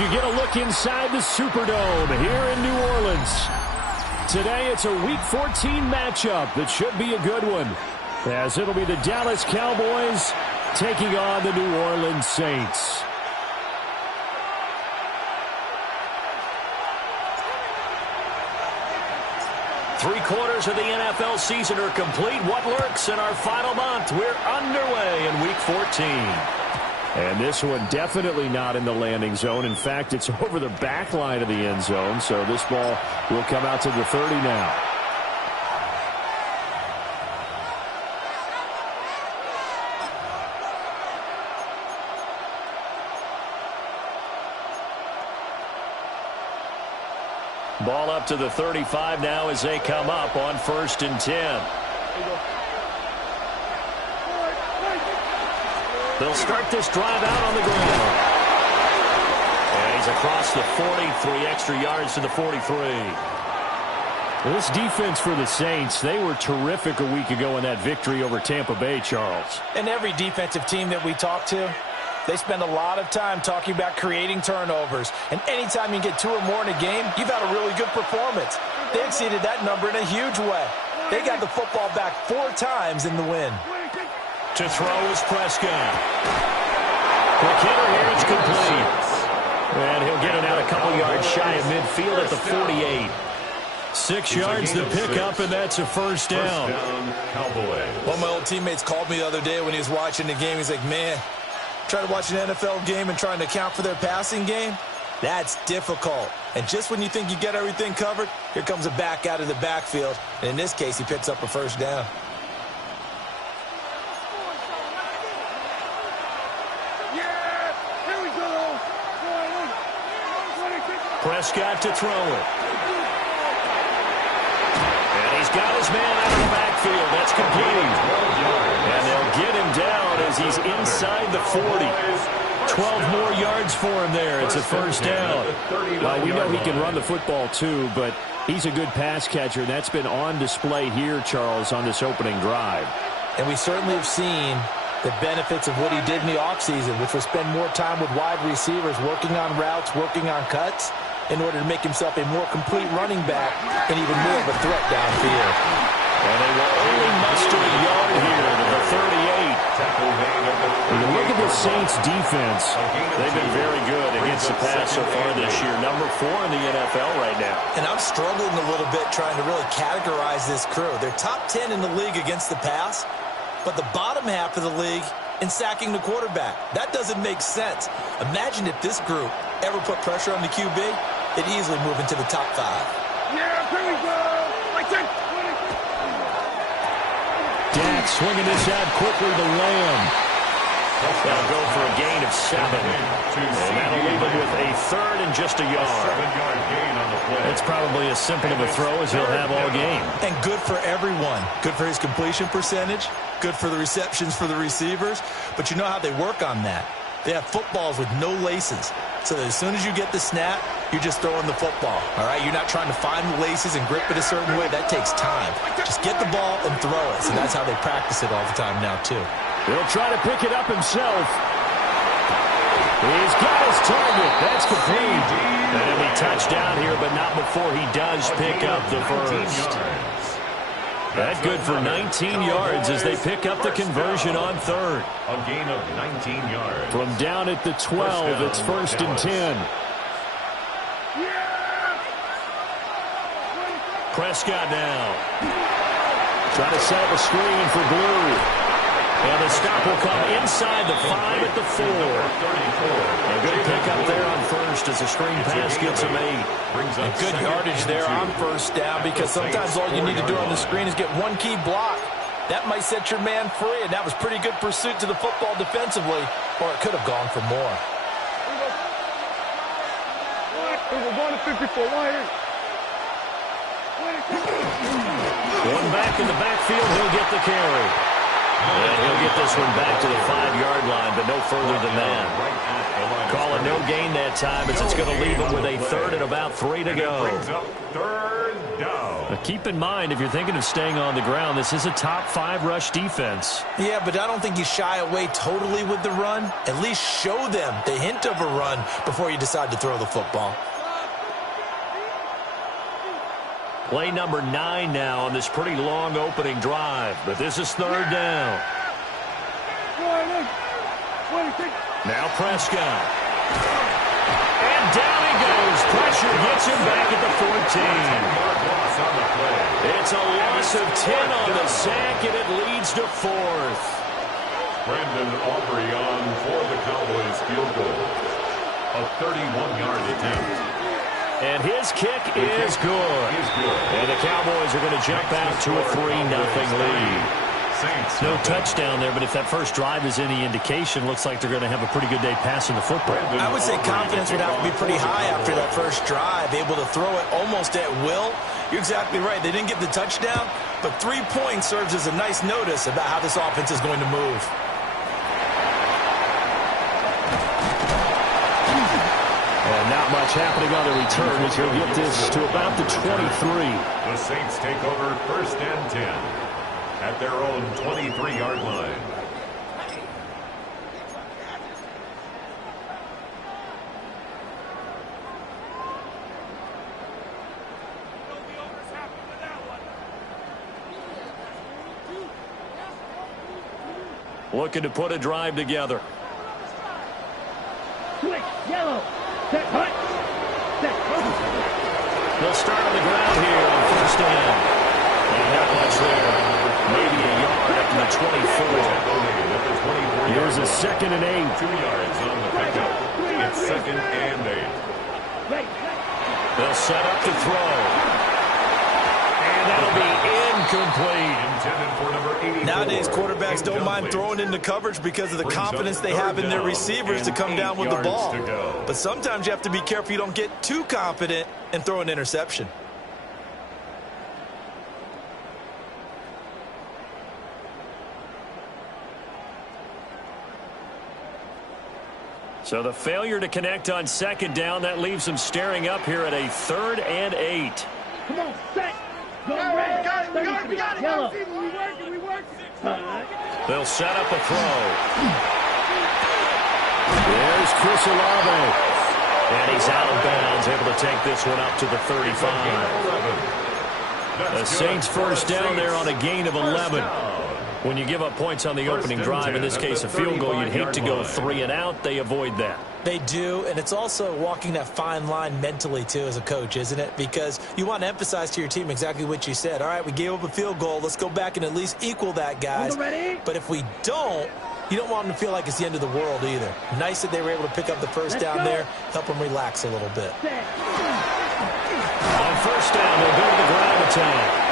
you get a look inside the Superdome here in New Orleans. Today it's a Week 14 matchup that should be a good one, as it'll be the Dallas Cowboys taking on the New Orleans Saints. Three-quarters of the NFL season are complete. What lurks in our final month? We're underway in Week 14. And this one definitely not in the landing zone. In fact, it's over the back line of the end zone, so this ball will come out to the 30 now. Ball up to the 35 now as they come up on 1st and 10. They'll start this drive out on the ground. And he's across the 40, 3 extra yards to the 43. This defense for the Saints, they were terrific a week ago in that victory over Tampa Bay, Charles. And every defensive team that we talk to, they spend a lot of time talking about creating turnovers. And anytime you get 2 or more in a game, you've had a really good performance. They exceeded that number in a huge way. They got the football back 4 times in the win. To throw is Prescott. Quick hitter here, it's complete. And he'll get it out a couple yards shy of midfield at the 48. 6 yards to pick up, and that's a first down. One of my old teammates called me the other day when he was watching the game. He's like, man, trying to watch an NFL game and trying to account for their passing game, that's difficult. And just when you think you get everything covered, here comes a back out of the backfield. And in this case, he picks up a first down. Prescott to throw it. And he's got his man out of the backfield. That's complete. And they'll get him down as he's inside the 40. 12 more yards for him there. It's a first down. Well, we know he can run the football too, but he's a good pass catcher, and that's been on display here, Charles, on this opening drive. And we certainly have seen the benefits of what he did in the offseason, which was spend more time with wide receivers, working on routes, working on cuts, in order to make himself a more complete running back and even more of a threat downfield. And they will only muster a yard here to the 38. When you look at the Saints defense, they've been very good against the pass so far this year. Number 4 in the NFL right now. And I'm struggling a little bit trying to really categorize this crew. They're top 10 in the league against the pass, but the bottom half of the league in sacking the quarterback. That doesn't make sense. Imagine if this group ever put pressure on the QB, they'd easily move into the top 5. Yeah, here we go. Dak swinging this out quickly to Lamb. That'll go for a gain of 7. And that'll leave him with a 3rd and just a yard. It's probably as simple of a throw as he'll have all game. And good for everyone. Good for his completion percentage. Good for the receptions for the receivers. But you know how they work on that. They have footballs with no laces. So that as soon as you get the snap, you're just throwing the football. All right? You're not trying to find the laces and grip it a certain way. That takes time. Just get the ball and throw it. So that's how they practice it all the time now, too. He'll try to pick it up himself. He's got his target. That's complete. And he'll be touchdown here, but not before he does pick up the first. That's good for 19 yards as they pick up the conversion on 3rd. A gain of 19 yards. From down at the 12, it's 1st and 10. Prescott now. Trying to set up a screen for Blue. And the stop will come inside the 5 at the 4. A good pick up there on 1st as the screen pass gets him 8. And good yardage there on 1st down, because sometimes all you need to do on the screen is get one key block. That might set your man free, and that was pretty good pursuit to the football defensively, or it could have gone for more. One back in the backfield, he'll get the carry. And he'll get this one back to the 5-yard line, but no further than that. Call a no gain that time as it's going to leave him with a 3rd and about 3 to go. Third down. Now keep in mind, if you're thinking of staying on the ground, this is a top 5 rush defense. Yeah, but I don't think you shy away totally with the run. At least show them the hint of a run before you decide to throw the football. Play number 9 now on this pretty long opening drive, but this is 3rd down. Now Prescott. And down he goes. Pressure gets him back at the 14. It's a loss of 10 on the sack, and it leads to 4th. Brandon Aubrey on for the Cowboys field goal. A 31-yard attempt. And his kick is good. And the Cowboys are going to jump out to a 3-0 lead. No touchdown there, but if that first drive is any indication, looks like they're going to have a pretty good day passing the football. I would say confidence would have to be pretty high after that first drive, able to throw it almost at will. You're exactly right. They didn't get the touchdown, but 3 points serves as a nice notice about how this offense is going to move. And not much happening on the return as he'll get this to about the 23. The Saints take over 1st and 10 at their own 23-yard line. Looking to put a drive together. Switch, yellow. Set hut. Set hut. They'll start on the ground here on 1st down. And not much there. Maybe a yard up to the 24. Here's a 2nd and 8. 2 yards on the pickup. It's 2nd and 8. They'll set up to throw. And that'll be incomplete. Intended for number 84. Nowadays, quarterbacks don't mind throwing into coverage because of the confidence they have in their receivers to come down with the ball. But sometimes you have to be careful you don't get too confident and throw an interception. So the failure to connect on 2nd down, that leaves them staring up here at a 3rd and 8. Come on, set. Go red. We got it. Yellow. We work. They'll set up a throw. There's Chris Olave. And he's out of bounds, able to take this one up to the 35. The Saints 1st down there on a gain of 11. When you give up points on the opening drive, in this case a field goal, you'd hate to go 3 and out. They avoid that. They do, and it's also walking that fine line mentally, too, as a coach, isn't it? Because you want to emphasize to your team exactly what you said. All right, we gave up a field goal. Let's go back and at least equal that, guys. But if we don't, you don't want them to feel like it's the end of the world either. Nice that they were able to pick up the 1st down there, help them relax a little bit. On 1st down, they'll go to the ground attack.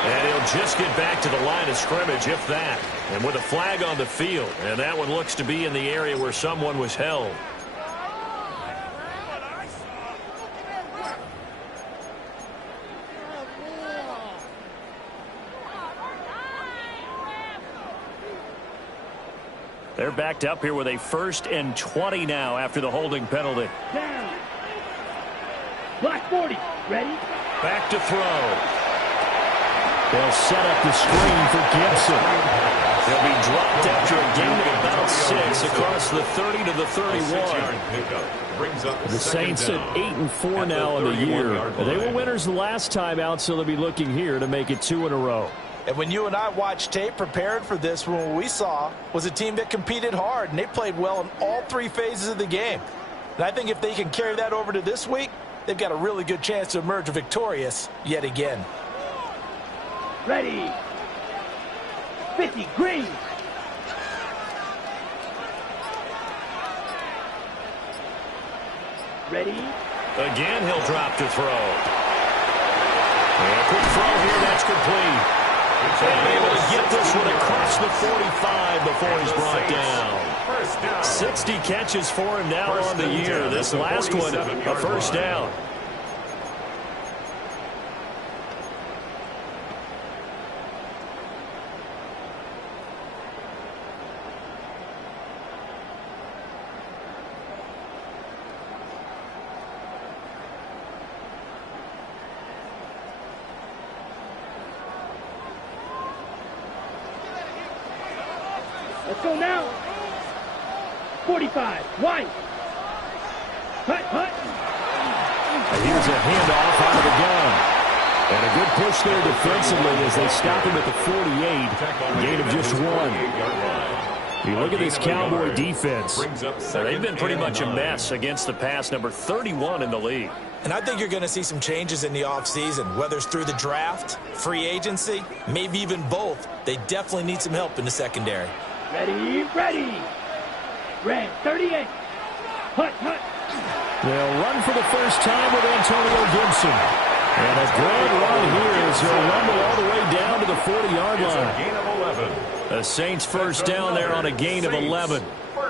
And he'll just get back to the line of scrimmage, if that. And with a flag on the field. And that one looks to be in the area where someone was held. They're backed up here with a 1st and 20 now after the holding penalty. Down. Black 40. Ready? Back to throw. They'll set up the screen for Gibson. They'll be dropped after a gain of about 6 across the 30 to the 31. The Saints at 8-4 now in the year. They were winners the last time out, so they'll be looking here to make it 2 in a row. And when you and I watched tape prepared for this, what we saw was a team that competed hard, and they played well in all 3 phases of the game. And I think if they can carry that over to this week, they've got a really good chance to emerge victorious yet again. Ready. 50, green. Ready. Again, he'll drop to throw. And a quick throw here, that's complete. And able to get this one across the 45 before he's brought down. 60 catches for him now on the year. This last one, a 1st down. go now. 45. White. Hut, hut. And here's a handoff out of the gun. And a good push there defensively as they stop him at the 48. Gain of just 1. You look at this Cowboy defense. They've been pretty much a mess against the pass, number 31 in the league. And I think you're going to see some changes in the offseason, whether it's through the draft, free agency, maybe even both. They definitely need some help in the secondary. Ready, ready. Red, 38. Hut, hut. They'll run for the first time with Antonio Gibson. And a good run here as he'll rumble all the way down to the 40-yard line. A gain of 11. The Saints first down there on a gain of 11.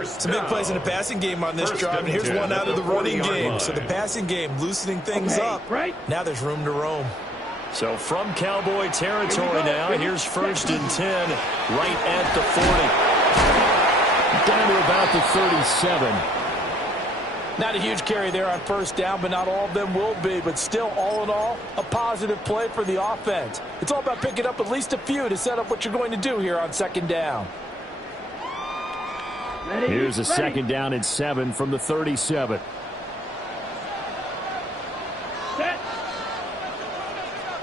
Some big plays in the passing game on this drive, and here's one out of the running game. So the passing game loosening things up. Now there's room to roam. So from Cowboy territory now, here's 1st and 10 right at the 40. Down to about the 37. Not a huge carry there on first down, but not all of them will be. But still, all in all, a positive play for the offense. It's all about picking up at least a few to set up what you're going to do here on 2nd down. Here's a 2nd down and 7 from the 37. Set.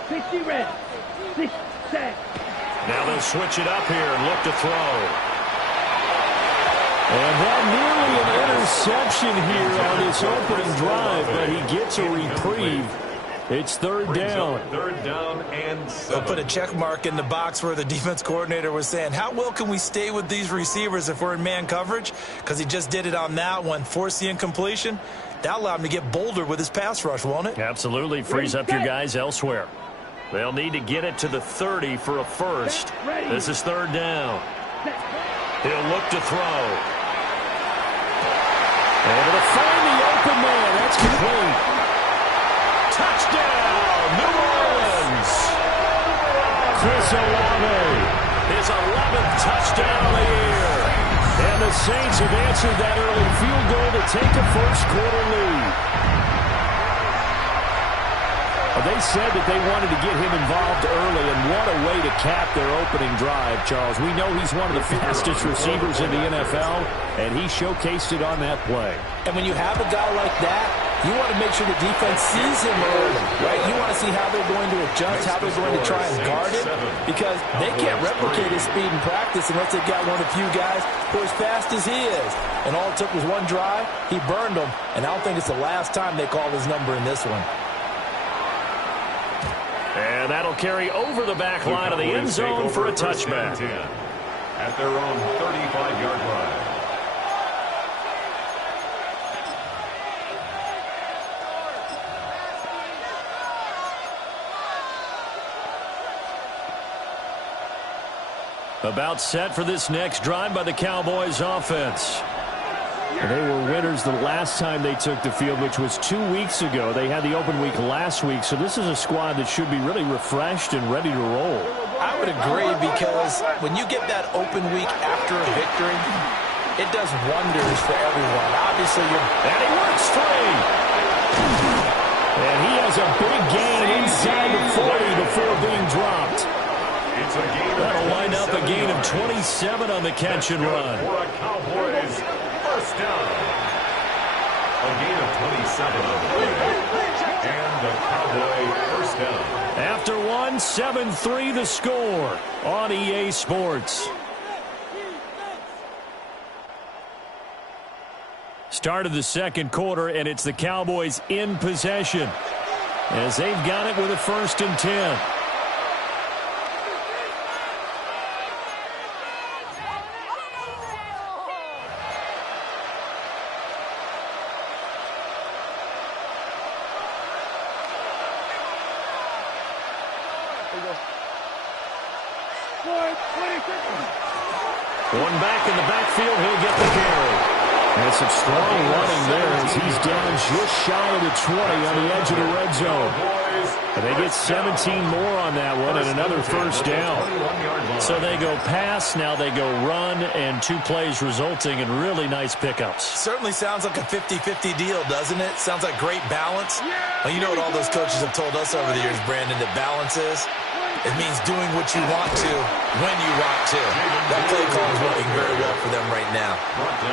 60 red. 6 set. Now they'll switch it up here and look to throw. And that nearly an interception here on this opening drive, but he gets a reprieve. It's 3rd down. 3rd down and 7. They'll put a check mark in the box where the defense coordinator was saying, how well can we stay with these receivers if we're in man coverage? Because he just did it on that one, forced the incompletion. That allowed him to get bolder with his pass rush, won't it? Absolutely. Frees up your guys elsewhere. They'll need to get it to the 30 for a first. This is 3rd down. He'll look to throw. Able to find the open man. That's complete. Touchdown, New Orleans. Chris Olave, his 11th touchdown of the year. And the Saints have answered that early field goal to take a first-quarter lead. They said that they wanted to get him involved early, and what a way to cap their opening drive, Charles. We know he's one of the fastest receivers in the NFL, and he showcased it on that play. And when you have a guy like that, you want to make sure the defense sees him early, right? You want to see how they're going to adjust, how they're going to try and guard him, because they can't replicate his speed in practice unless they've got one of the few guys who are as fast as he is. And all it took was one drive. He burned them, and I don't think it's the last time they call his number in this one. And that'll carry over the back line of the end zone for a touchback. At their own 35-yard line. About set for this next drive by the Cowboys offense. And they were winners the last time they took the field, which was 2 weeks ago. They had the open week last week, so this is a squad that should be really refreshed and ready to roll. I would agree, because when you get that open week after a victory, it does wonders for everyone. Obviously, and he works free. And he has a big gain inside the 40 before being dropped. That'll wind up a gain of 27 on the catch and run. For a Cowboys first down. A gain of 27 on the play. And the Cowboy first down. After 7-3 the score on EA Sports. Start of the second quarter, and it's the Cowboys in possession as they've got it with a 1st and 10. One back in the backfield, he'll get the carry. And some strong running there as he's down just shy of the 20 on the edge of the red zone. And they get 17 more on that one and another first down. So they go pass, now they go run, and 2 plays resulting in really nice pickups. certainly sounds like a 50-50 deal, doesn't it? Sounds like great balance. Well, you know what all those coaches have told us over the years, Brandon, that balance is? It means doing what you want to, when you want to. That play call is working very well for them right now.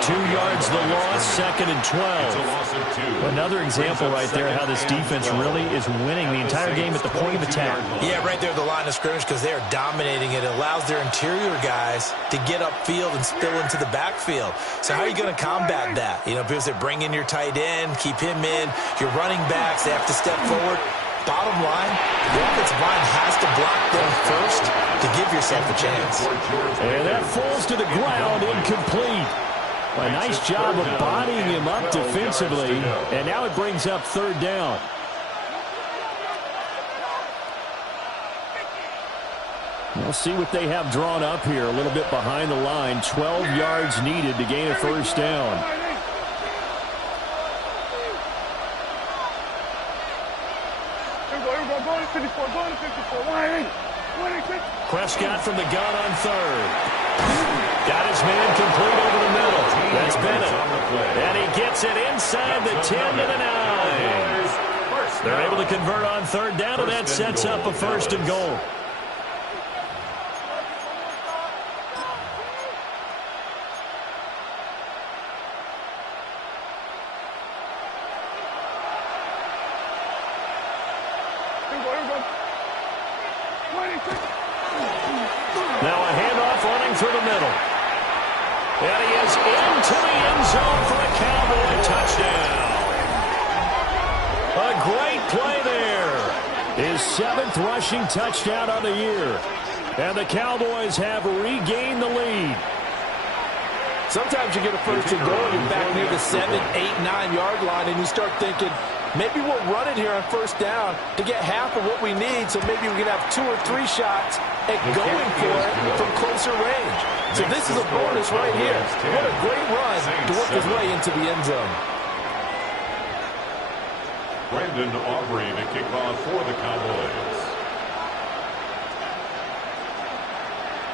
2 yards the loss, 2nd and 12. Another example right there how this defense really is winning the entire game at the point of attack. Yeah, right there at the line of scrimmage because they are dominating it. It allows their interior guys to get upfield and spill into the backfield. So how are you going to combat that? You know, because they bring in your tight end, keep him in. Your running backs, they have to step forward. Bottom line, the offensive line has to block them first to give yourself a chance. And that falls to the ground, incomplete. A nice job of bodying him up defensively, and now it brings up 3rd down. We'll see what they have drawn up here, a little bit behind the line. 12 yards needed to gain a 1st down. Prescott from the gun on 3rd. Got his man complete over the middle. That's Bennett. And he gets it inside the 10 to the 9. They're able to convert on 3rd down, and that sets up a 1st and goal. Now a handoff running through the middle. And he is into the end zone for a Cowboy touchdown. A great play there. His 7th rushing touchdown on the year. And the Cowboys have regained the lead. Sometimes you get a 1st and goal, you're back near the 7, 8, 9-yard line, and you start thinking, maybe we'll run it here on 1st down to get half of what we need, so maybe we can have 2 or 3 shots at going for it from closer range. So this is a bonus right here. What a great run to work his way into the end zone. Brandon Aubrey to kick off for the Cowboys.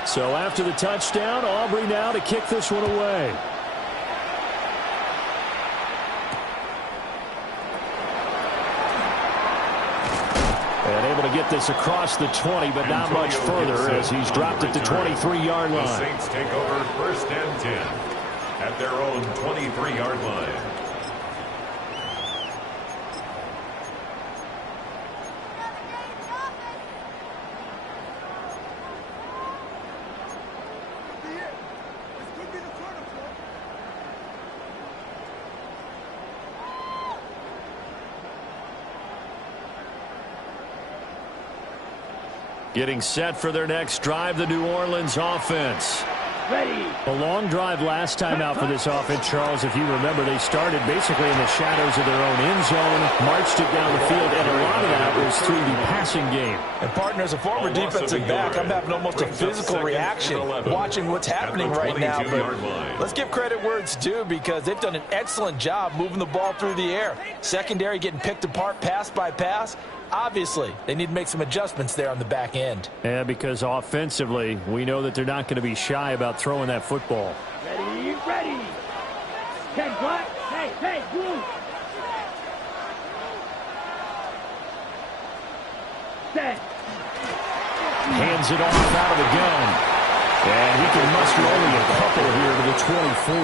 So after the touchdown, Aubrey now to kick this one away. And able to get this across the 20, but not much further as he's dropped at the 23-yard line. The Saints take over 1st and 10 at their own 23-yard line. Getting set for their next drive, the New Orleans offense. Ready. A long drive last time out for this offense, Charles. If you remember, they started basically in the shadows of their own end zone, marched it down the field, and a lot of that was through the passing game. And, partner, as a former defensive back, I'm having almost a physical reaction watching what's happening right now. But let's give credit where it's due because they've done an excellent job moving the ball through the air. Secondary getting picked apart pass by pass. Obviously, they need to make some adjustments there on the back end. Yeah, because offensively, we know that they're not going to be shy about throwing that football. Ready, ready. Hey, what? Hey, move. Set. Hands it off out of the gun. And he can muster only a couple here to the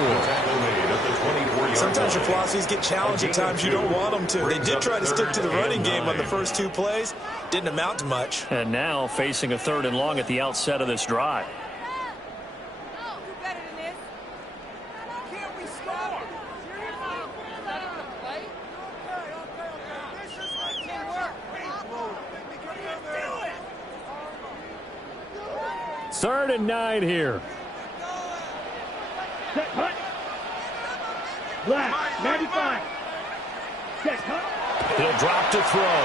24. Sometimes your philosophies get challenged at times you don't want them to. They did try to stick to the running game on the first 2 plays. Didn't amount to much. And now facing a 3rd and long at the outset of this drive. Third and 9 here. Set, cut. Black, 95. Set, cut. He'll drop to throw.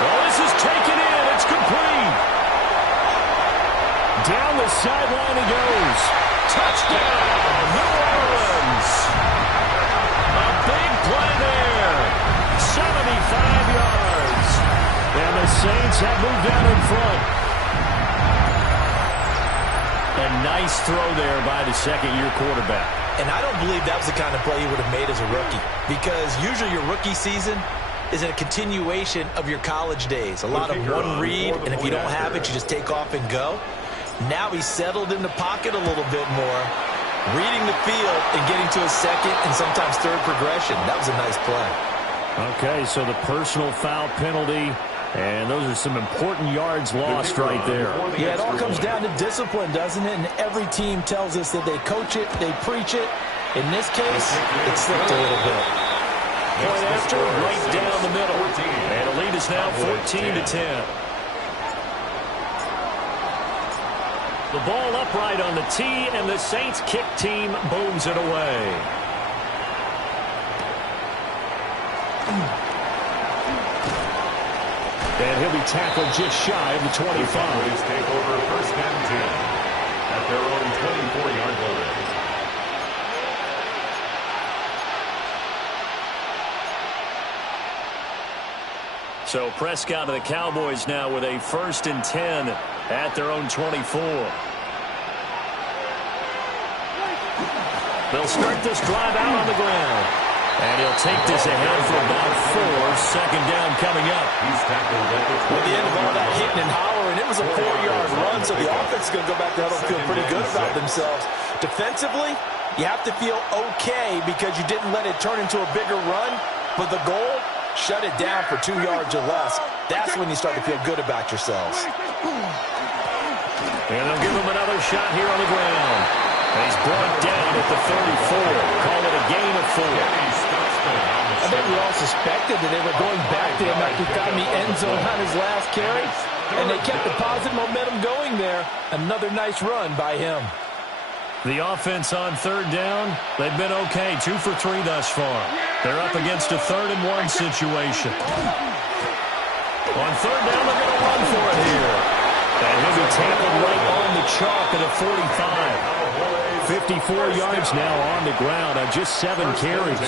Oh, this is taken in. It's complete. Down the sideline he goes. Touchdown, New Orleans. A big play there. 75 yards. And the Saints have moved out in front. A nice throw there by the second-year quarterback. And I don't believe that was the kind of play he would have made as a rookie. Because usually your rookie season, is a continuation of your college days. A lot of one read, and if you don't have it, you just take off and go. Now he's settled in the pocket a little bit more, reading the field and getting to a second and sometimes third progression. That was a nice play. Okay, so the personal foul penalty, and those are some important yards lost right there. Yeah, it all comes down to discipline, doesn't it? And every team tells us that they coach it, they preach it. In this case, it slipped a little bit. Point after, right down the middle. And the lead is now 14-10. The ball upright on the tee, and the Saints kick team booms it away. And he'll be tackled just shy of the 25. Cowboys take over first and 10 at their own 24-yard line. So Prescott of the Cowboys now with a first and 10 at their own 24. They'll start this drive out on the ground. And he'll take this ahead for about 4. Second down coming up. He's tackled at the 20. At the end of all that hitting and hollering, it was a 4-yard run, so the offense is going to go back to huddle and feel pretty good about themselves. Defensively, you have to feel okay because you didn't let it turn into a bigger run, but the goal, shut it down for 2 yards or less. That's when you start to feel good about yourselves. And they'll give him another shot here on the ground. And he's brought down at the 34. Call it a gain of 4. I think we all suspected that they were going back to him after he found the end zone on his last carry, and they kept the positive momentum going there. Another nice run by him. The offense on third down, they've been okay. 2 for 3 thus far. They're up against a 3rd and 1 situation. On third down, they're going to run for it here. And he'll be tackled right on the chalk at a 45. 54 yards now on the ground on just 7 carries.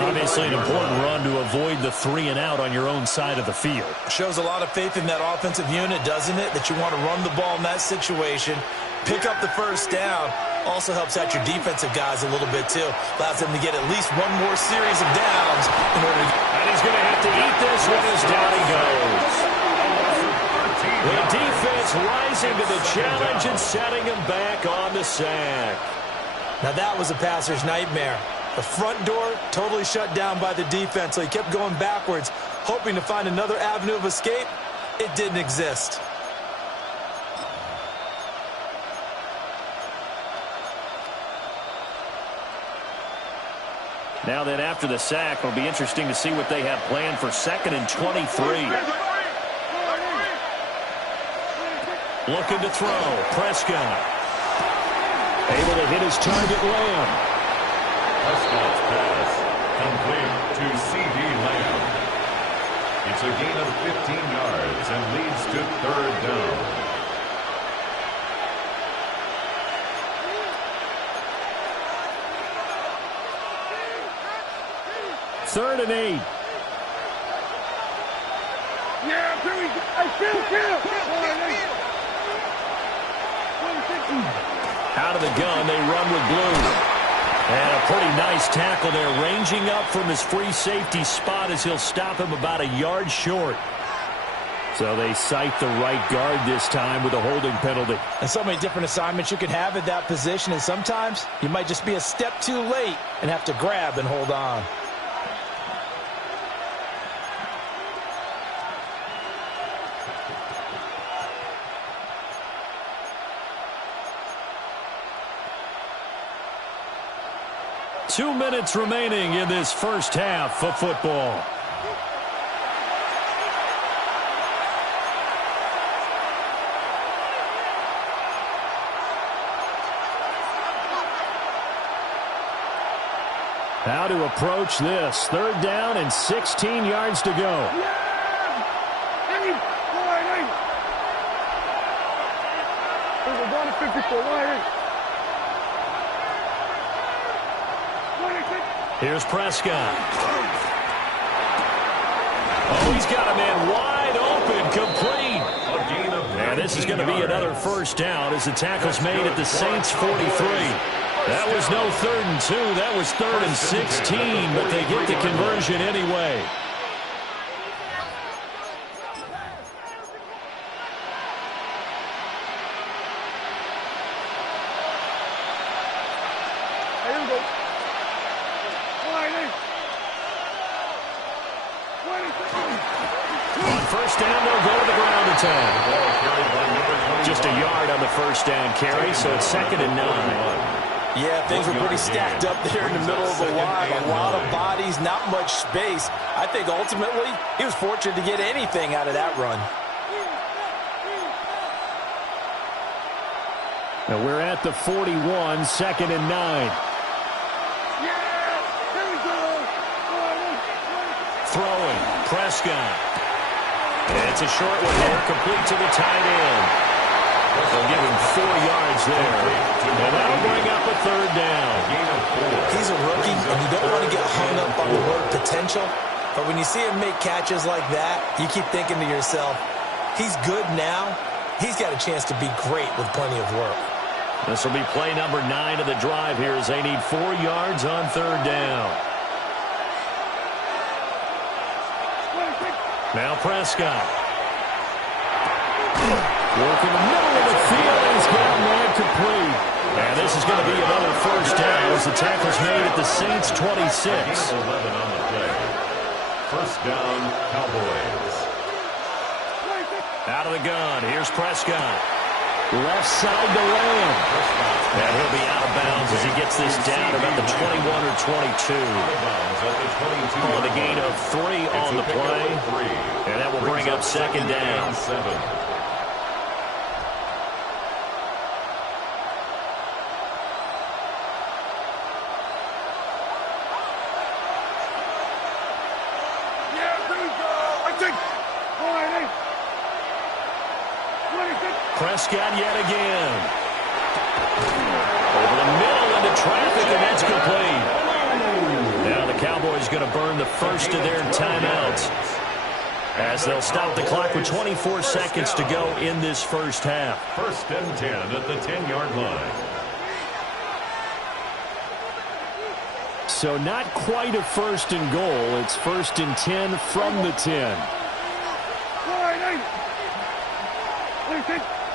Obviously an important run to avoid the 3 and out on your own side of the field. Shows a lot of faith in that offensive unit, doesn't it? That you want to run the ball in that situation, pick up the first down. Also helps out your defensive guys a little bit, too. Allows them to get at least one more series of downs in order to... And he's going to have to eat this one as down he goes. The defense rising to the challenge and setting him back on the sack. Now that was a passer's nightmare. The front door totally shut down by the defense, so he kept going backwards, hoping to find another avenue of escape. It didn't exist. Now then, after the sack, it'll be interesting to see what they have planned for 2nd and 23. Looking to throw. Prescott. Able to hit his target, Lamb. Prescott's pass complete to C.D. Lamb. It's a gain of 15 yards and leads to 3rd down. Third and 8. Yeah, here we go. Kill. Out of the gun, they run with blue. And a pretty nice tackle there, ranging up from his free safety spot as he'll stop him about a yard short. So they cite the right guard this time with a holding penalty. And so many different assignments you can have at that position, and sometimes you might just be a step too late and have to grab and hold on. Two minutes remaining in this first half of football. How to approach this. 3rd down and 16 yards to go. We're going to 54. Here's Prescott. Oh, he's got a man wide open, complete. And this is going to be another first down as the tackle's made at the Saints' 43. That was no 3rd and 2. That was 3rd and 16, but they get the conversion anyway. first down. They'll go to the ground attack. Just a yard on the first down carry, so it's 2nd and 9. Yeah, things were pretty stacked up there in the middle of the line. A lot of bodies, not much space. I think ultimately he was fortunate to get anything out of that run. Now we're at the 41, 2nd and 9. Throwing, Prescott. And it's a short one here, complete to the tight end. They'll give him 4 yards there. And that'll bring up a 3rd down. He's a rookie, and you don't want to get hung up on the word potential. But when you see him make catches like that, you keep thinking to yourself, he's good now. He's got a chance to be great with plenty of work. This will be play number 9 of the drive here as they need 4 yards on 3rd down. Now Prescott. Working the middle of the field. He's got man complete. And this is going to be another first down as the tackle's made at the Saints 26. 11 on the play. First down, Cowboys. Out of the gun. Here's Prescott. Left side to Lamb. And he'll be out of bounds as he gets this down about the 21 or 22. On a gain of 3 on the play. And that will bring up 2nd down. Prescott yet again. Over the middle into traffic, and that's complete. Now the Cowboys going to burn the first of their timeouts as they'll stop the clock with 24 seconds to go in this first half. 1st and 10 at the 10-yard line. So not quite a 1st and goal. It's 1st and 10 from the 10.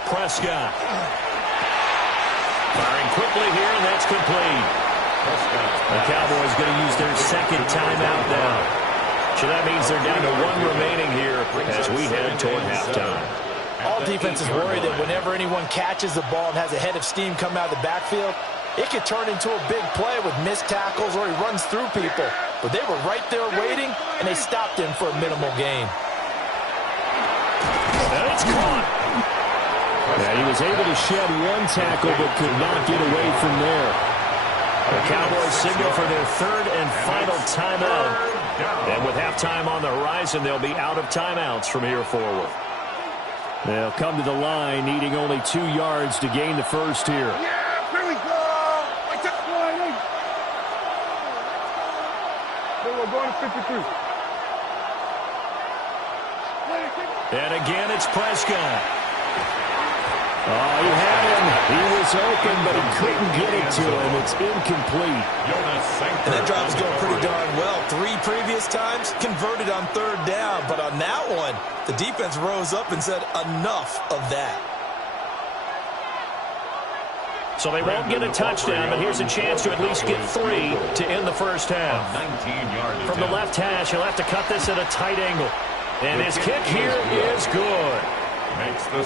Prescott. Firing quickly here, and that's complete. The Cowboys going to use their 2nd timeout now. So that means they're down to 1 remaining here as we head toward halftime. All defenses worry that whenever anyone catches the ball and has a head of steam come out of the backfield, it could turn into a big play with missed tackles or he runs through people. But they were right there waiting, and they stopped him for a minimal gain. And it's caught. Yeah, he was able to shed 1 tackle but could not get away from there. The Cowboys signal for their 3rd and final timeout. And with halftime on the horizon, they'll be out of timeouts from here forward. They'll come to the line needing only 2 yards to gain the first here. Yeah, here we go. We're going to 53. And again, it's Prescott. Oh, he had him. He was open, but he couldn't get it to him. It's incomplete. And that drive is going pretty darn well. 3 previous times converted on 3rd down. But on that one, the defense rose up and said, enough of that. So they won't get a touchdown, but here's a chance to at least get 3 to end the first half. From the left hash, he'll have to cut this at a tight angle. And his kick here is good.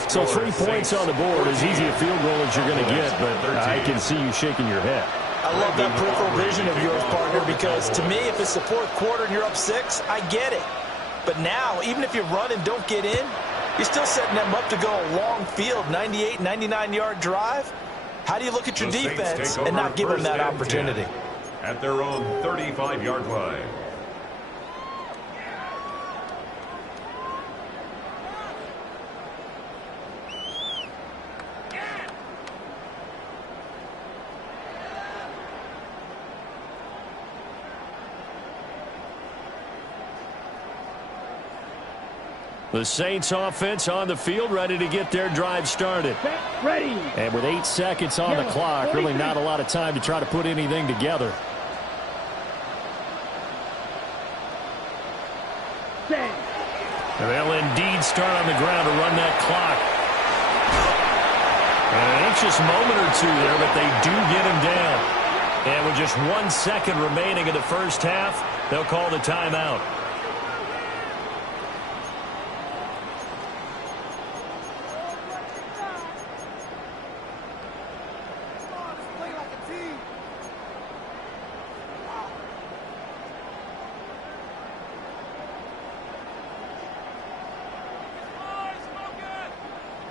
So 3 points on the board, as easy a field goal as you're going to get, but I can see you shaking your head. I love that peripheral vision of yours, partner, because to me, if it's the 4th quarter and you're up 6, I get it. But now, even if you run and don't get in, you're still setting them up to go a long field, 98, 99-yard drive. How do you look at your defense and not give them that opportunity? At their own 35-yard line. The Saints offense on the field, ready to get their drive started. Ready. And with 8 seconds on the clock, really not a lot of time to try to put anything together. And they'll indeed start on the ground to run that clock. An anxious moment or two there, but they do get him down. And with just 1 second remaining in the first half, they'll call the timeout.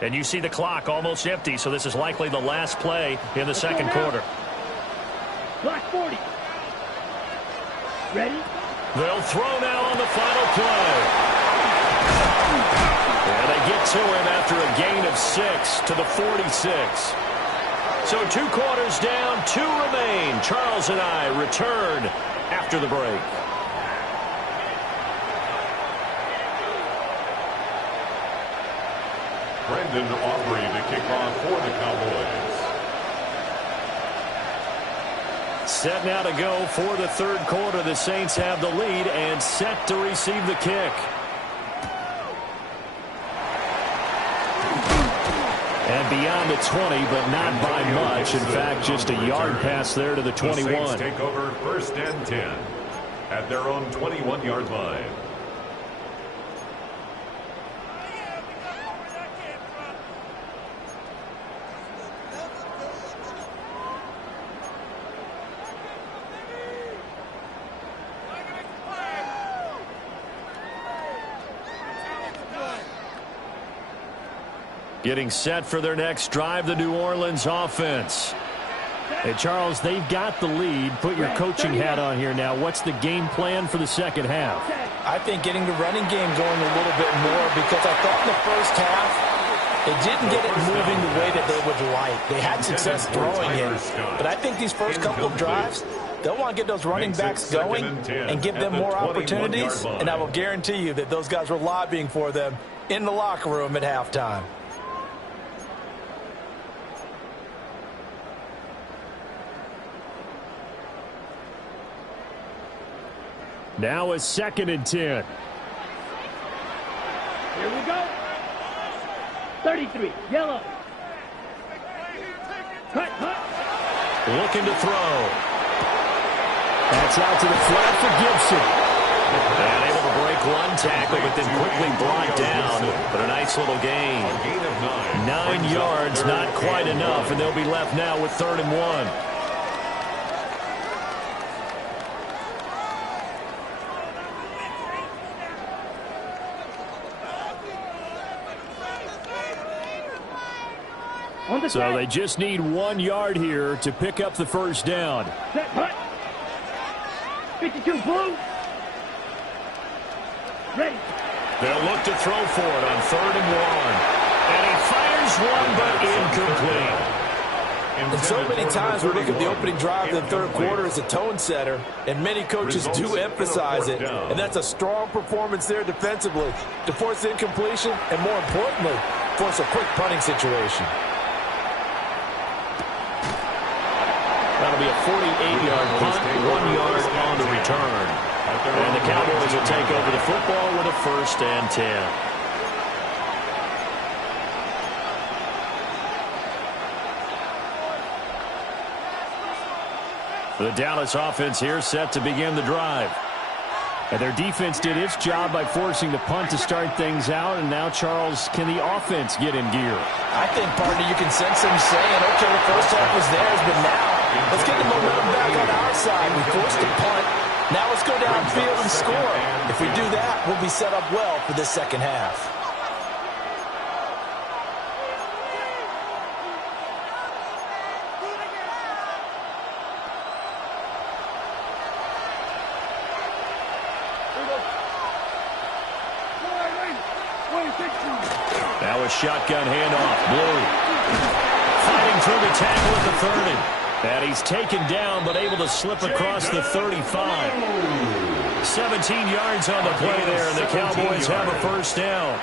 And you see the clock almost empty, so this is likely the last play in the second quarter. Clock 40. Ready? They'll throw now on the final play. And they get to him after a gain of 6 to the 46. So 2 quarters down, 2 remain. Charles and I return after the break. Brendan Aubrey to kick off for the Cowboys. Set now to go for the third quarter. The Saints have the lead and set to receive the kick. And beyond the 20, but not by much. In fact, just a yard pass there to the 21. The Saints take over 1st and 10 at their own 21-yard line. Getting set for their next drive, the New Orleans offense. Hey, Charles, they've got the lead. Put your coaching hat on here now. What's the game plan for the second half? I think getting the running game going a little bit more, because I thought in the first half they didn't get it moving the way that they would like. They had success throwing it, but I think these first couple of drives, they'll want to get those running backs going and give them more opportunities, and I will guarantee you that those guys were lobbying for them in the locker room at halftime. Now a 2nd and 10. Here we go. 33, yellow. Cut. Looking to throw. That's out to the flat for Gibson. And able to break one tackle, but then quickly brought down. But a nice little gain. 9 yards, not quite enough, and they'll be left now with 3rd and 1. So they just need 1 yard here to pick up the first down. Set, hut. 52, blue. Ready. They'll look to throw for it on 3rd and 1. And he fires one, but incomplete. And so many times we look at the opening drive of the third quarter as a tone setter, and many coaches do emphasize it. And that's a strong performance there defensively to force incompletion and, more importantly, force a quick punting situation. That'll be a 48-yard punt, 1 yard on the return. And the Cowboys will take over the football with a 1st and 10. The Dallas offense here set to begin the drive. And their defense did its job by forcing the punt to start things out. And now, Charles, can the offense get in gear? I think, partner, you can sense them saying, okay, the first half was theirs, but now let's get the momentum back on our side. We forced a punt. Now let's go downfield and score. If we do that, we'll be set up well for this second half. Now a shotgun handoff. Blue fighting through the tackle at the 30. And he's taken down, but able to slip across the 35. 17 yards on the play there, and the Cowboys have a first down.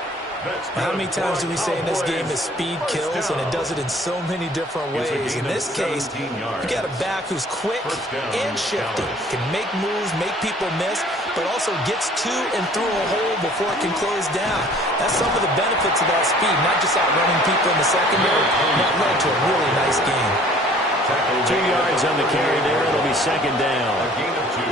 How many times do we say in this game that speed kills, and it does it in so many different ways? In this case, you got a back who's quick and shifty, can make moves, make people miss, but also gets to and through a hole before it can close down. That's some of the benefits of that speed, not just outrunning people in the secondary. That led to a really nice game. 2 yards on the carry there. It'll be 2nd down.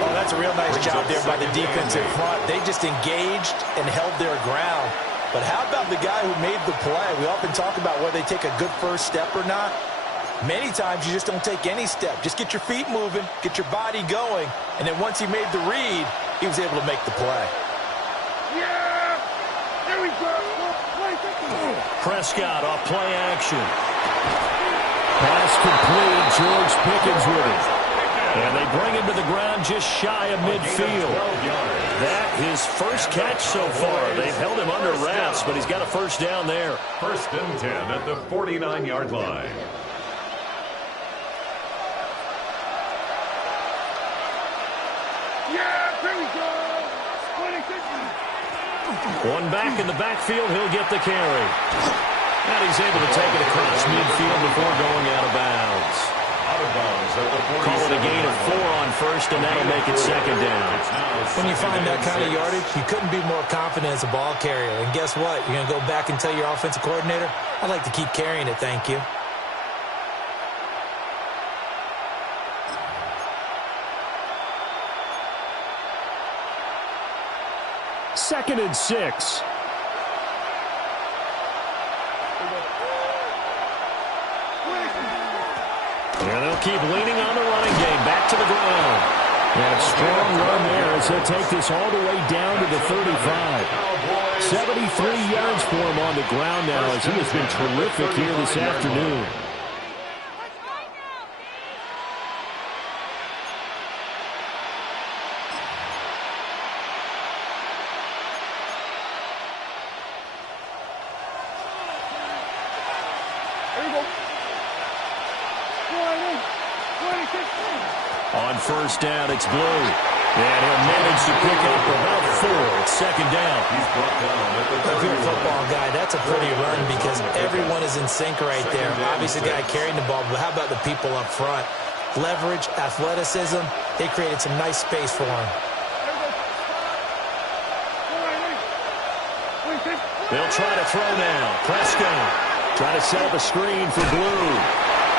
Oh, that's a real nice job there by the defensive front. They just engaged and held their ground. But how about the guy who made the play? We often talk about whether they take a good first step or not. Many times you just don't take any step. Just get your feet moving, get your body going, and then once he made the read, he was able to make the play. Yeah! There we go! Prescott off play action. Pass complete. George Pickens with it. And they bring him to the ground just shy of midfield. That his first catch so far. They've held him under wraps, but he's got a first down there. First and 10 at the 49-yard line. One back in the backfield, he'll get the carry. And he's able to take it across midfield before going out of bounds. Out of bounds at the 47. Call it a gain of 4 on first, and that'll make it second down. When you find that kind of yardage, you couldn't be more confident as a ball carrier. And guess what? You're going to go back and tell your offensive coordinator, I'd like to keep carrying it, thank you. Second and 6. And they'll keep leaning on the running game. Back to the ground. And a strong run there as he'll take this all the way down to the 35. 73 yards for him on the ground now as he has been terrific here this afternoon. On first down, it's Blue. And he'll manage to pick up about 4. It's second down. He's brought down at the 30. If you're a football guy, that's a pretty run because everyone is in sync right there. Obviously, the guy carrying the ball, but how about the people up front? Leverage, athleticism, they created some nice space for him. They'll try to throw now. Prescott trying to set up a screen for Blue.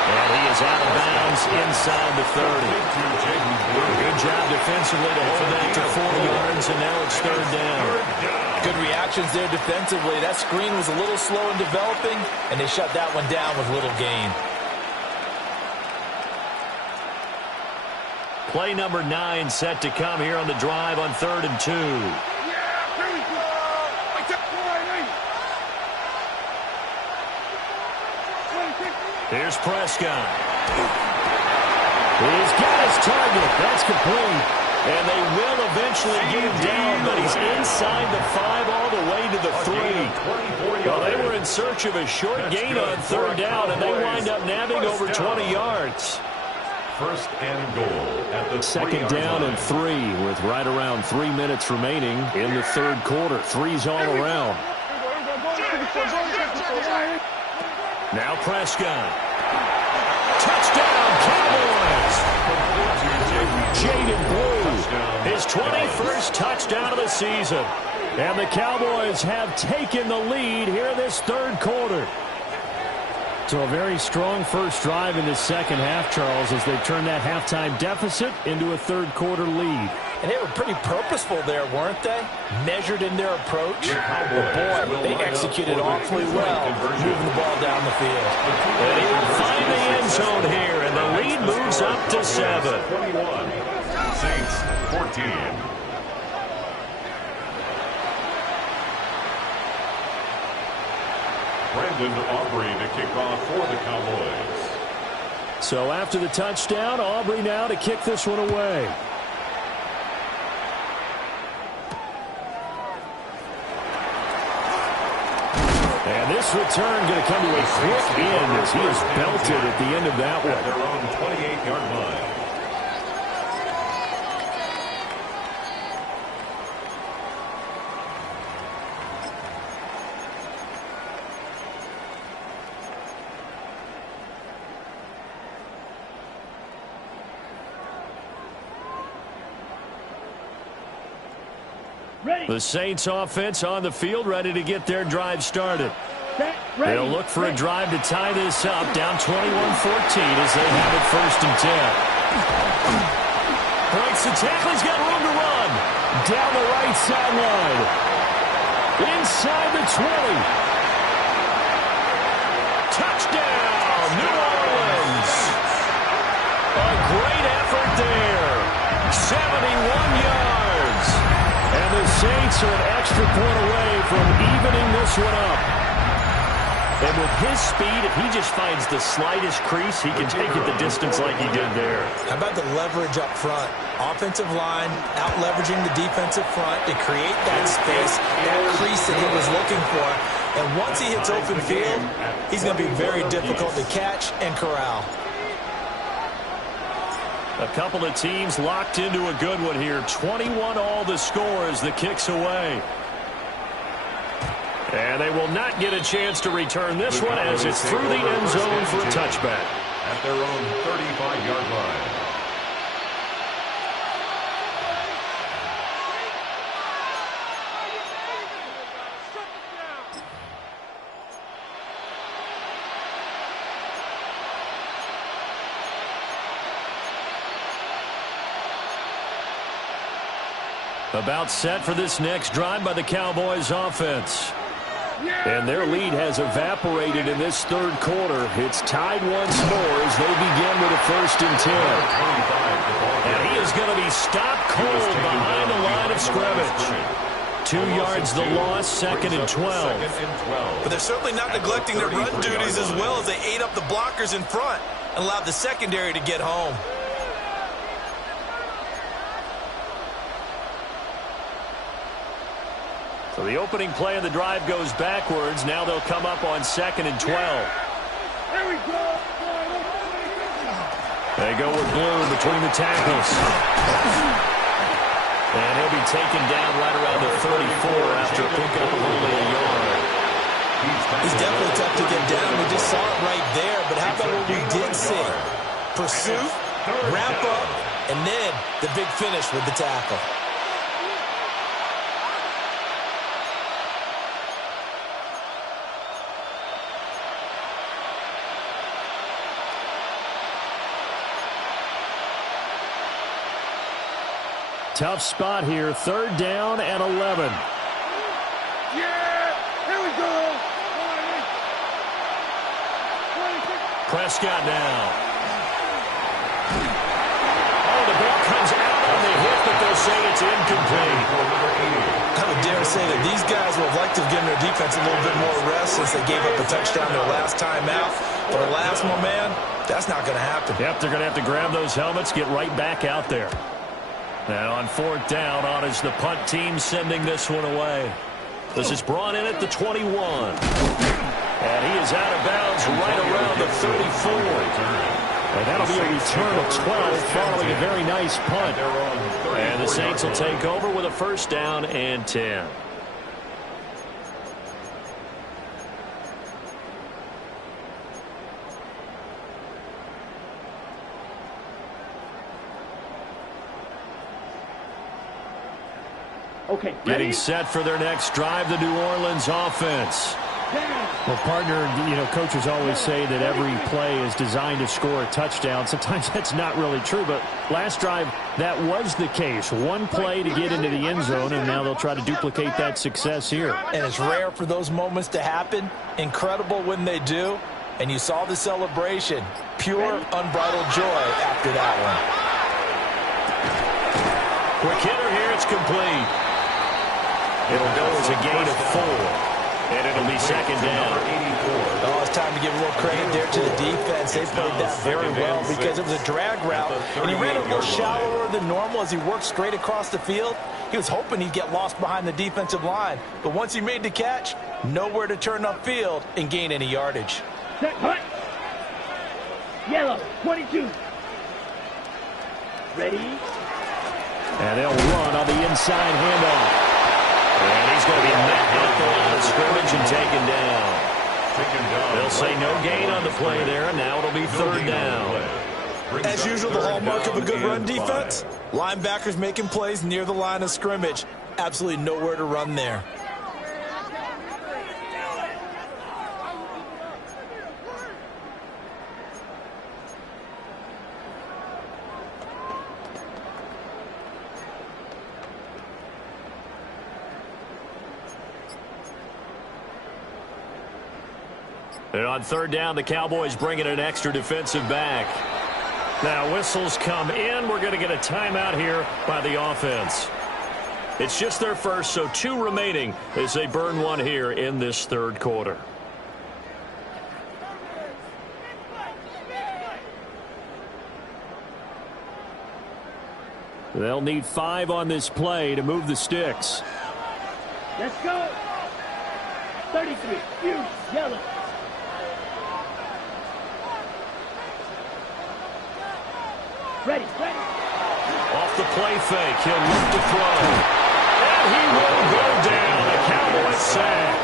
And he is out of bounds inside the 30. Good job defensively to hold that to 4 yards, and now it's third down. Good reactions there defensively. That screen was a little slow in developing, and they shut that one down with little gain. Play number 9 set to come here on the drive on 3rd and 2. Here's Prescott. He's got his target. That's complete. And they will eventually get him down, but he's inside the 5 all the way to the 3. Well, they were in search of a short gain on 3rd down, and they wind up nabbing over 20 yards. First and goal at the second down and 3 with right around 3 minutes remaining in the 3rd quarter. 3's all around. Now Prescott. Touchdown, Cowboys! Jaden Blue, his 21st touchdown of the season. And the Cowboys have taken the lead here in this 3rd quarter. So a very strong first drive in the second half, Charles, as they've turned that halftime deficit into a 3rd quarter lead. And they were pretty purposeful there, weren't they? Measured in their approach. But boy, they executed awfully well, moving the ball down the field. And he will find the end zone here, and the lead moves up to 7. 21. Saints 14. Brandon Aubrey to kick off for the Cowboys. So after the touchdown, Aubrey now to kick this one away. And this return going to come to a quick end as he is belted at the end of that one. At their own 28-yard line. The Saints offense on the field, ready to get their drive started. They'll look for a drive to tie this up, down 21-14 as they have it 1st and 10. Breaks the tackle, he's got room to run. Down the right sideline. Inside the 20. Touchdown, New Orleans. A great effort there. 71 yards. And the Saints are an extra point away from evening this one up. And with his speed, if he just finds the slightest crease, he can take it the distance like he did there. How about the leverage up front? Offensive line out-leveraging the defensive front to create that space, that crease that he was looking for. And once he hits open field, he's going to be very difficult to catch and corral. A couple of teams locked into a good one here. 21 all the score as the kick's away. And they will not get a chance to return this one as it's through the end zone for a touchback. At their own 35-yard line. About set for this next drive by the Cowboys offense. And their lead has evaporated in this third quarter. It's tied once more as they begin with a 1st and 10. And he is going to be stopped cold behind the line of scrimmage. 2 yards the loss, 2nd and 12. But they're certainly not neglecting their run duties as well as they ate up the blockers in front and allowed the secondary to get home. So the opening play of the drive goes backwards. Now they'll come up on 2nd and 12. There we go. They go with Blue between the tackles. And he'll be taken down right around the 34 after a pickup of only a yard. He's definitely tough to get down. We just saw it right there. But how about what we did see? Pursuit, wrap up, and then the big finish with the tackle. Tough spot here. 3rd down and 11. Yeah! Here we go! Prescott now. Oh, the ball comes out on the hit, but they'll say it's incomplete. I would dare say that these guys would have liked to have given their defense a little bit more rest since they gave up a touchdown their last time out. But the last one, man, that's not going to happen. Yep, they're going to have to grab those helmets, get right back out there. And on 4th down, on is the punt team sending this one away. This is brought in at the 21. And he is out of bounds right around the 34. And that'll be a return of 12 following a very nice punt. And the Saints will take over with a 1st down and 10. Okay, Getting set for their next drive, the New Orleans offense. Well, partner, coaches always say that every play is designed to score a touchdown. Sometimes that's not really true, but last drive, that was the case. One play to get into the end zone, and now they'll try to duplicate that success here. And it's rare for those moments to happen. Incredible when they do. And you saw the celebration. Pure, unbridled joy after that one. Quick hitter here, it's complete. It'll go as a gain of 4. And it'll be 2nd down. Oh, it's time to give a little credit there to the defense. They played that very well because it was a drag route. And he ran a little shallower than normal as he worked straight across the field. He was hoping he'd get lost behind the defensive line. But once he made the catch, nowhere to turn upfield and gain any yardage. Set, hut. Yellow, 22. Ready? And they'll run on the inside handoff. And he's going to be met at the line of scrimmage and taken down. They'll say no gain on the play there, and now it'll be 3rd down. As usual, the hallmark of a good run defense, linebackers making plays near the line of scrimmage. Absolutely nowhere to run there. And on 3rd down, the Cowboys bring in an extra defensive back. Now, whistles come in. We're going to get a timeout here by the offense. It's just their first, so 2 remaining as they burn one here in this 3rd quarter. They'll need 5 on this play to move the sticks. Let's go. 33. You yellow. Ready. Off the play fake. He'll look to throw. And he will go down. A Cowboys sack.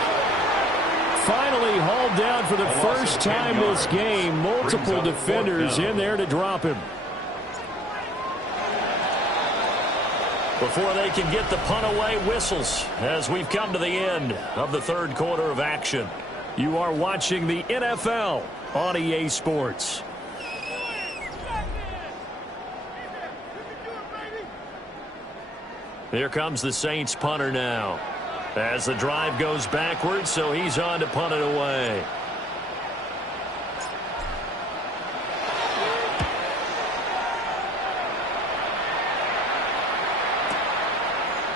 Finally hauled down for the first time this game. Multiple defenders in there to drop him. Before they can get the punt away, whistles as we've come to the end of the third quarter of action. You are watching the NFL on EA Sports. Here comes the Saints punter now. As the drive goes backwards, so he's on to punt it away.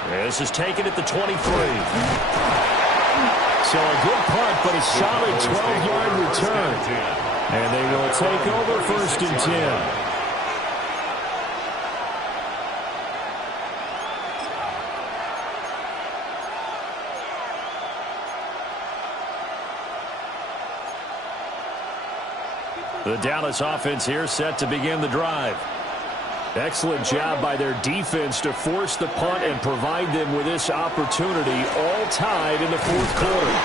This is taken at the 23. So a good punt, but a solid 12-yard return. And they will take over 1st and 10. The Dallas offense here set to begin the drive. Excellent job by their defense to force the punt and provide them with this opportunity, all tied in the fourth quarter.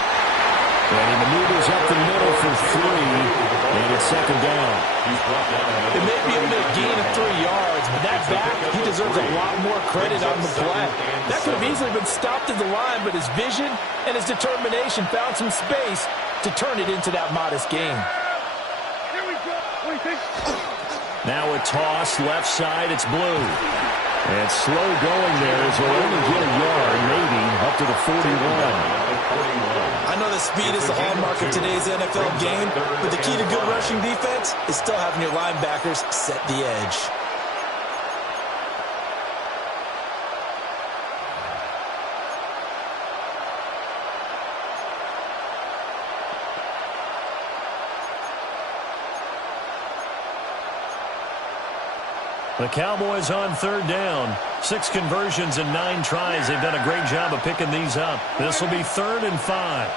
And he maneuvers up the middle for 3, and it's 2nd down. It may be a big gain of 3 yards, but that back, he deserves a lot more credit on the play. That could have easily been stopped at the line, but his vision and his determination found some space to turn it into that modest gain. Now a toss, left side, it's Blue. And slow going there as he'll only get a yard, maybe, up to the 41. I know that speed is the hallmark of today's NFL game, but the key to good rushing defense is still having your linebackers set the edge. The Cowboys on 3rd down. 6 conversions and 9 tries. They've done a great job of picking these up. This will be 3rd and 5.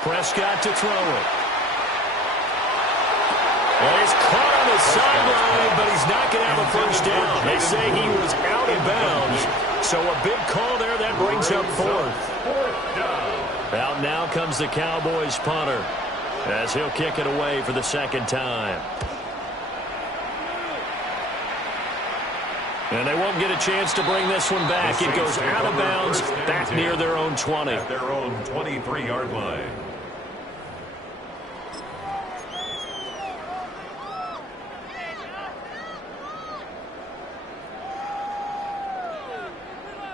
Prescott to throw it. Well, he's caught on the sideline, but he's not going to have a first down. They say he was out of bounds. So a big call there. That brings up 4th. Out now comes the Cowboys punter as he'll kick it away for the 2nd time. And they won't get a chance to bring this one back. It goes out of bounds back near their own 20. At their own 23-yard line.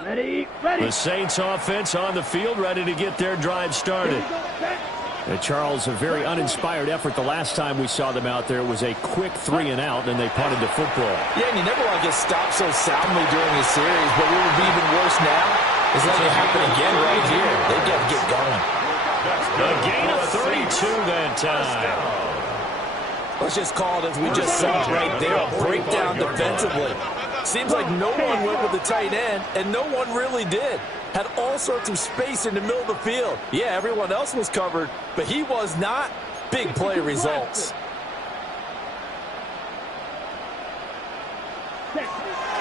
Ready. The Saints offense on the field, ready to get their drive started. Charles, a very uninspired effort the last time we saw them out there. It was a quick 3 and out, and they punted the football. Yeah, and you never want to get stopped so soundly during the series, but what would be even worse now is letting it happen again right here. They've got to get going. A gain of 32 that time. Let's just call it as we just saw right there, a breakdown defensively. Seems like no one went with the tight end, and no one really did. Had all sorts of space in the middle of the field. Yeah, everyone else was covered, but he was not. Big play results.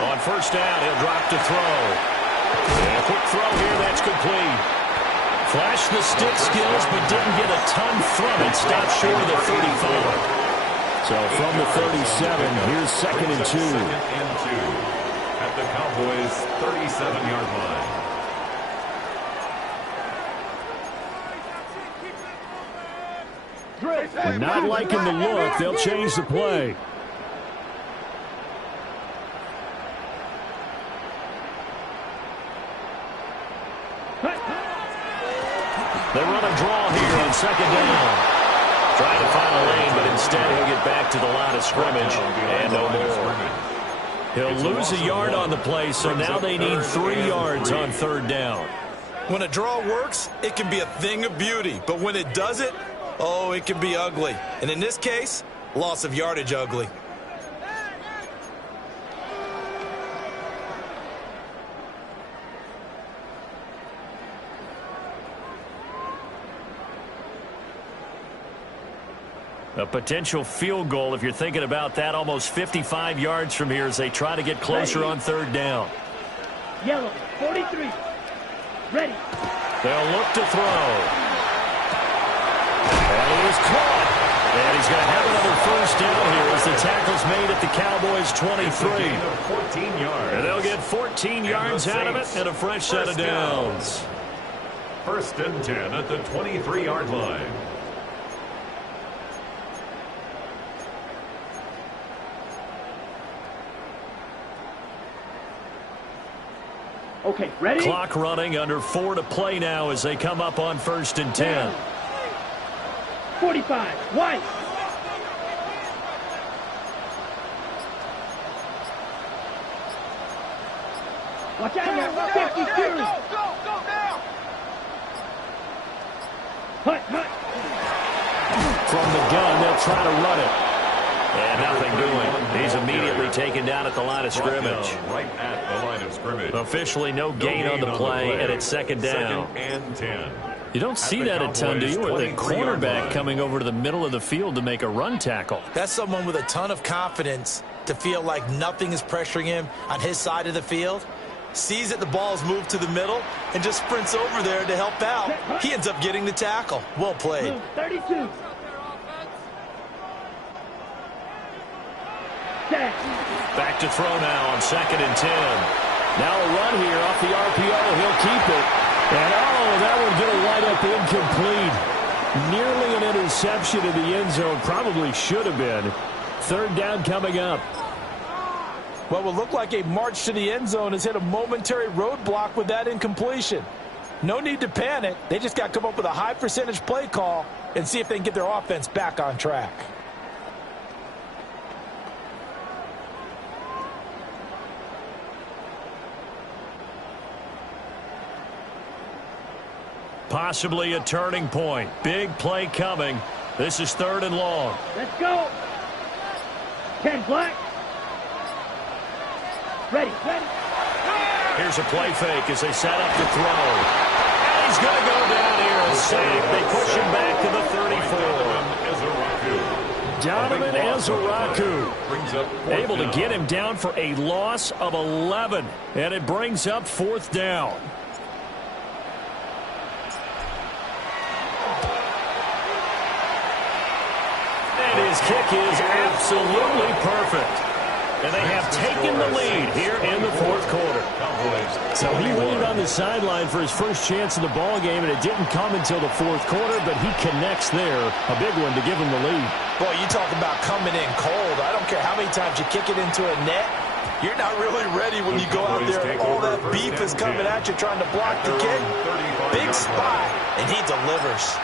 On 1st down, he'll drop to throw. And a quick throw here, that's complete. Flashed the stick skills, but didn't get a ton from it. Stopped short of the 35. So from the 37, here's 2nd and 2. 2nd and 2 at the Cowboys' 37-yard line. Not liking the look. They'll change the play. They run a draw here on 2nd down. Trying to find a lane, but instead he'll get back to the line of scrimmage and no more. He'll lose a yard on the play, so now they need 3 yards on 3rd down. When a draw works, it can be a thing of beauty, but when it doesn't, oh, it can be ugly. And in this case, loss of yardage ugly. A potential field goal, if you're thinking about that, almost 55 yards from here as they try to get closer on third down. Yellow, 43. Ready. They'll look to throw. And he is caught. And he's going to have another first down here as the tackle's made at the Cowboys' 23. 14 yards. And they'll get 14 yards out of it and a fresh set of downs. First and 10 at the 23-yard line. Okay, ready? Clock running, under 4 to play now as they come up on first and 10. 45, White. Watch out now, 50, Fury. Go now. Hut. From the gun, they'll try to run it. And nothing doing. He's immediately taken down at the line of scrimmage. Right at the line of scrimmage. Officially no gain on the play, and it's second down. Second and 10. You don't see that a ton, do you? With a cornerback coming over to the middle of the field to make a run tackle. That's someone with a ton of confidence to feel like nothing is pressuring him on his side of the field. Sees that the ball's moved to the middle and just sprints over there to help out. He ends up getting the tackle. Well played. 32. Back to throw now on second and 10. Now a run here off the RPO. He'll keep it. And, that one going to wind up incomplete. Nearly an interception in the end zone. Probably should have been. Third down coming up. What will look like a march to the end zone has hit a momentary roadblock with that incompletion. No need to panic. They just got to come up with a high percentage play call and see if they can get their offense back on track. Possibly a turning point. Big play coming. This is third and long. Let's go. 10 black. Ready. Here's a play fake as they set up to throw. And he's going to go down here and safe. They push him back to the 34. Donovan Ezeraku able to get him down for a loss of 11. And it brings up fourth down. And his kick is absolutely perfect. And they have taken the lead here in the fourth quarter. So he waited on the sideline for his first chance in the ball game, and it didn't come until the fourth quarter, but he connects there. A big one to give him the lead. Boy, you talk about coming in cold. I don't care how many times you kick it into a net. You're not really ready when you go out there. All that beef is coming at you trying to block the kick. Big spot, and he delivers.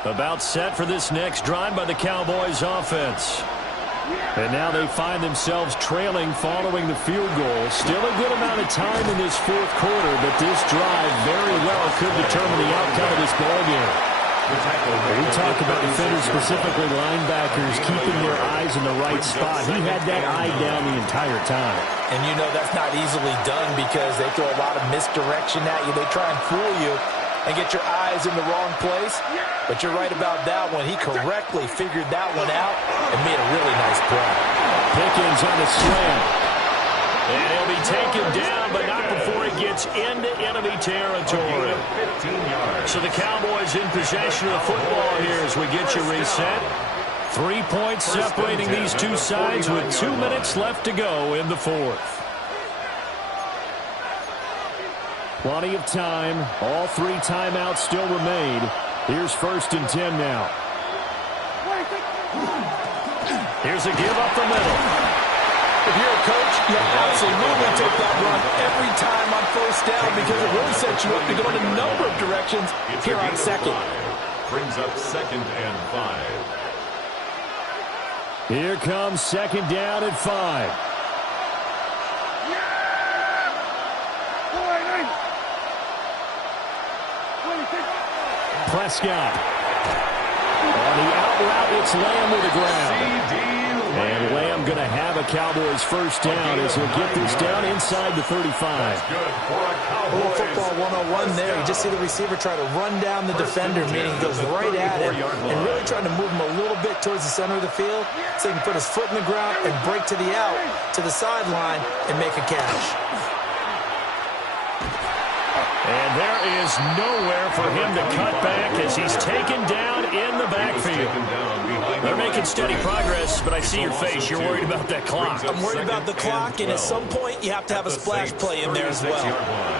About set for this next drive by the Cowboys offense. And now they find themselves trailing following the field goal. Still a good amount of time in this fourth quarter, but this drive very well could determine the outcome of this ballgame. We talk about defenders, specifically linebackers, keeping their eyes in the right spot. He had that eye down the entire time. And you know that's not easily done because they throw a lot of misdirection at you. They try and fool you and get your eyes in the wrong place. But you're right about that one. He correctly figured that one out and made a really nice play. Pickens on the slant. And he'll be taken down, but not before he gets into enemy territory. So the Cowboys in possession of the football here as we get you reset. 3 points separating these two sides with 2 minutes left to go in the fourth. Plenty of time. All 3 timeouts still remain. Here's first and 10 now. Here's a give up the middle. If you're a coach, you'll absolutely take that run every time on first down because it really sets you up to go in a number of directions here on second. Brings up second and 5. Here comes second down at 5. Prescott. On the out route, it's Lamb with the ground. And Lamb going to have a Cowboys first down as he'll get this down inside the 35. A little football 101 there. You just see the receiver try to run down the defender, meaning he goes right at him and really trying to move him a little bit towards the center of the field so he can put his foot in the ground and break to the out, to the sideline, and make a catch. And there is nowhere for him to cut back as he's taken down in the backfield. They're making steady progress, but I see your face. You're worried about that clock. I'm worried about the clock, and at some point you have to have a splash play in there as well.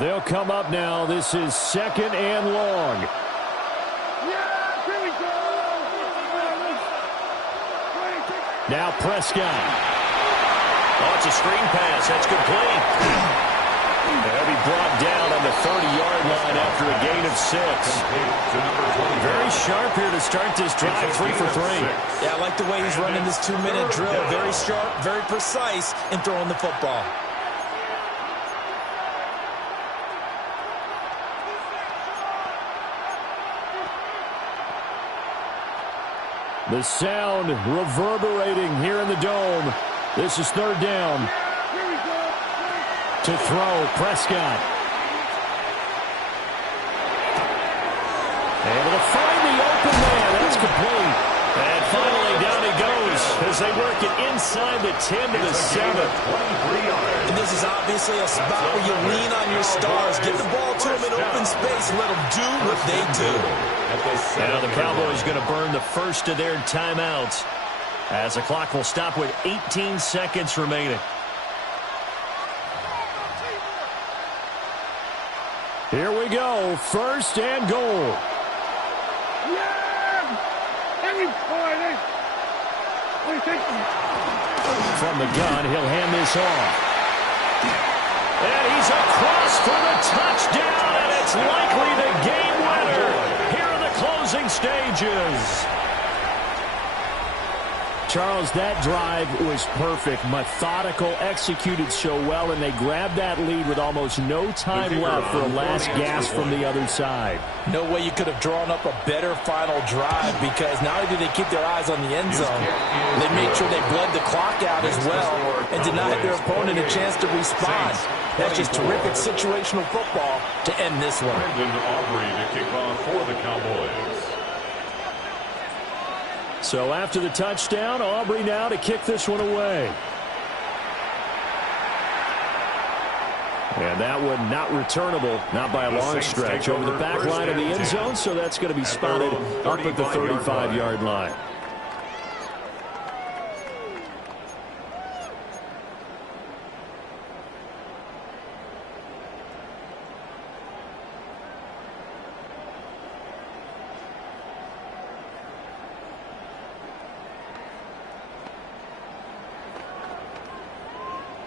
They'll come up now. This is 2nd and long. Now Prescott. Oh, it's a screen pass. That's complete. They'll be brought down on the 30-yard line after a gain of 6. Very sharp here to start this drive, 3 for 3. Yeah, I like the way he's running this 2-minute drill. Very sharp, very precise in throwing the football. The sound reverberating here in the dome. This is 3rd down. To throw, Prescott. Able to find the open man. That's complete. And finally down he goes as they work it inside the 10 to the 7. And this is obviously a spot where you lean on your stars. Get the ball to them in open space. Let them do what they do. Now the Cowboys going to burn the first of their timeouts as the clock will stop with 18 seconds remaining. Here we go. 1st and goal. From the gun, he'll hand this off. And he's across for the touchdown, and it's likely the game winner here in the closing stages. Charles, that drive was perfect. Methodical, executed so well, and they grabbed that lead with almost no time left for a last gasp from the other side. No way you could have drawn up a better final drive because not only did they keep their eyes on the end zone, they made sure they bled the clock out as well and denied their opponent a chance to respond. That's just terrific situational football to end this one. Brendan Aubrey to kick off for the Cowboys. So after the touchdown, Aubrey now to kick this one away. And that one not returnable, not by a long stretch, over the back line of the end zone, so that's going to be spotted up at the 35-yard line.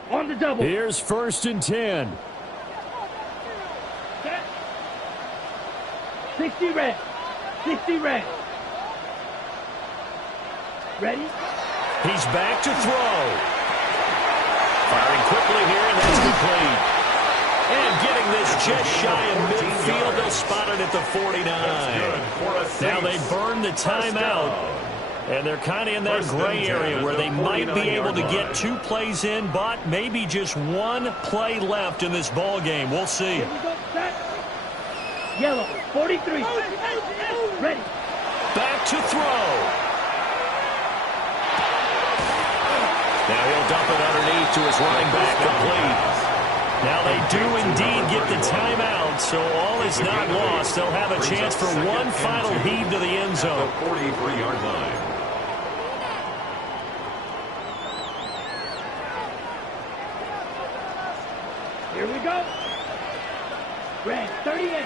On the double. Here's 1st and 10. Set. 60 red. 60 red. Ready? He's back to throw. Firing quickly here, and that's complete. And getting this just shy of midfield, they'll spot it at the 49. Now they burn the timeout. And they're kind of in that gray area where they might be able to get 2 plays in, but maybe just 1 play left in this ball game. We'll see. Here we go. Set. Yellow. 43. Ready. Back to throw. Now he'll dump it underneath to his running back, complete. Now they do indeed get the timeout, so all is not lost. They'll have a chance for one final heave to the end zone. 43-yard line. Here we go. Red. 38.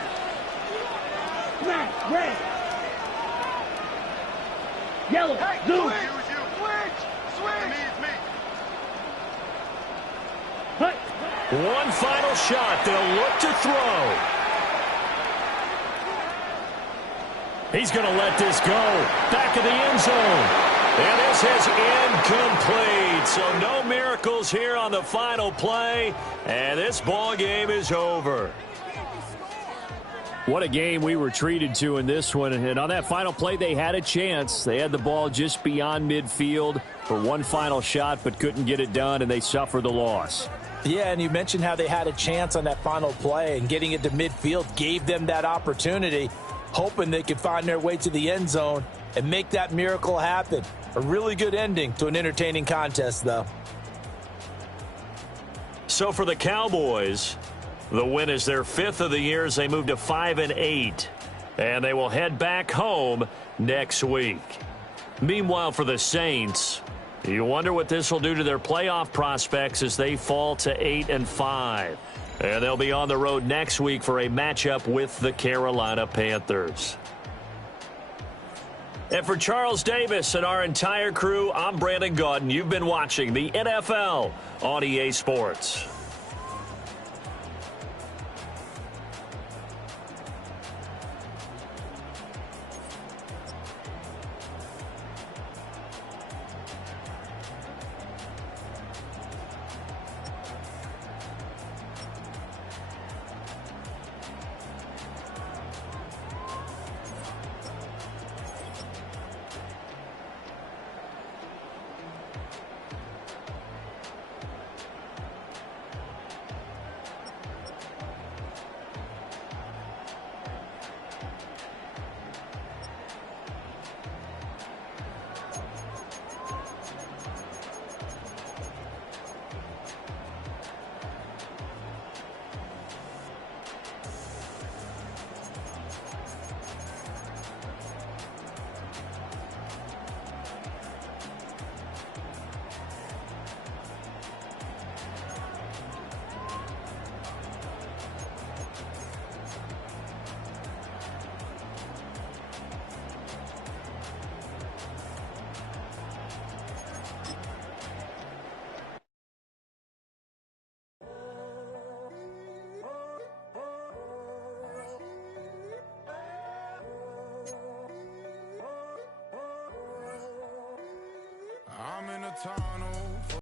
Smash. Red. Yellow. Zoom. Hut. One final shot. They'll look to throw. He's going to let this go. Back of the end zone. And this is incomplete. So no miracles here on the final play. And this ball game is over. What a game we were treated to in this one. And on that final play, they had a chance. They had the ball just beyond midfield for one final shot, but couldn't get it done, and they suffered the loss. Yeah, and you mentioned how they had a chance on that final play, and getting it to midfield gave them that opportunity, hoping they could find their way to the end zone and make that miracle happen. A really good ending to an entertaining contest, though. So for the Cowboys, the win is their 5th of the year as they move to 5-8. And they will head back home next week. Meanwhile, for the Saints, you wonder what this will do to their playoff prospects as they fall to 8-5. And they'll be on the road next week for a matchup with the Carolina Panthers. And for Charles Davis and our entire crew, I'm Brandon Gaudin. You've been watching the NFL on EA Sports. I'm in a tunnel.